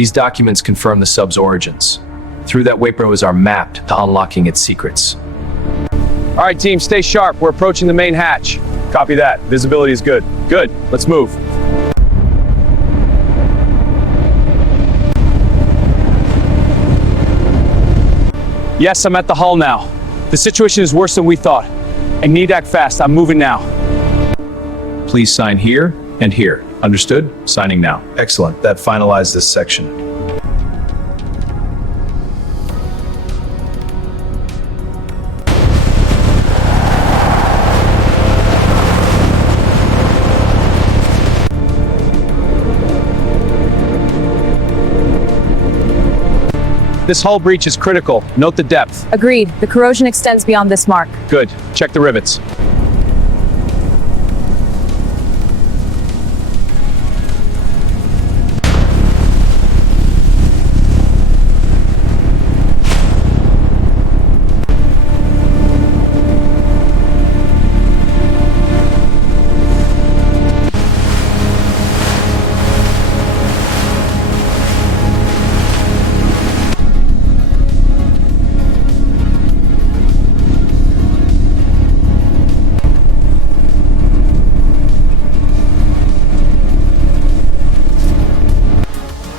These documents confirm the sub's origins. Through that waypoint was our map to unlocking its secrets. All right, team, stay sharp. We're approaching the main hatch. Copy that. Visibility is good. Good, let's move. Yes, I'm at the hull now. The situation is worse than we thought. I need to act fast. I'm moving now. Please sign here and here. Understood? Signing now. Excellent. That finalized this section. This hull breach is critical. Note the depth. Agreed. The corrosion extends beyond this mark. Good. Check the rivets.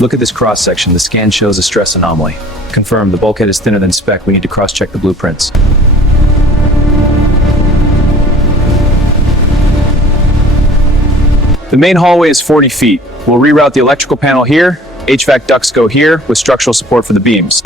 Look at this cross-section. The scan shows a stress anomaly. Confirm, the bulkhead is thinner than spec. We need to cross-check the blueprints. The main hallway is 40 feet. We'll reroute the electrical panel here. HVAC ducts go here with structural support for the beams.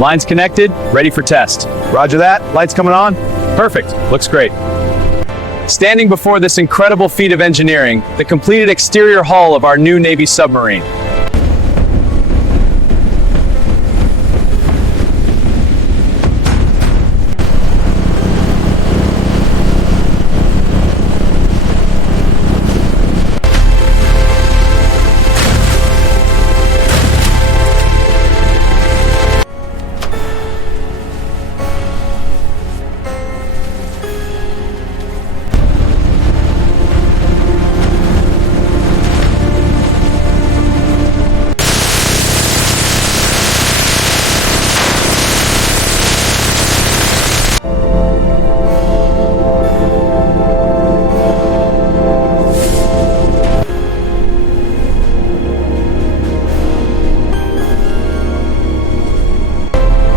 Lines connected, ready for test. Roger that. Lights coming on. Perfect, looks great. Standing before this incredible feat of engineering, the completed exterior hull of our new Navy submarine.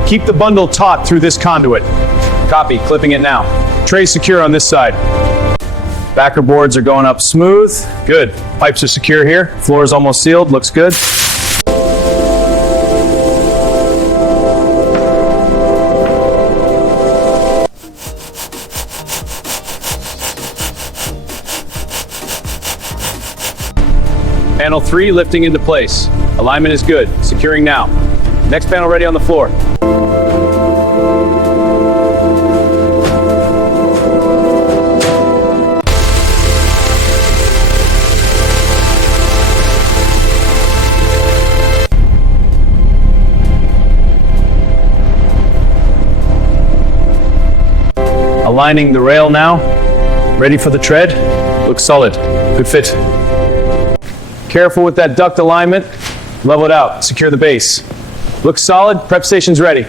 Keep the bundle taut through this conduit. Copy, clipping it now. Tray secure on this side. Backer boards are going up smooth. Good. Pipes are secure here. Floor is almost sealed, looks good. Panel 3 lifting into place. Alignment is good. Securing now. Next panel ready on the floor. Aligning the rail now. Ready for the tread. Looks solid. Good fit. Careful with that duct alignment. Level it out. Secure the base. Looks solid. Prep station's ready.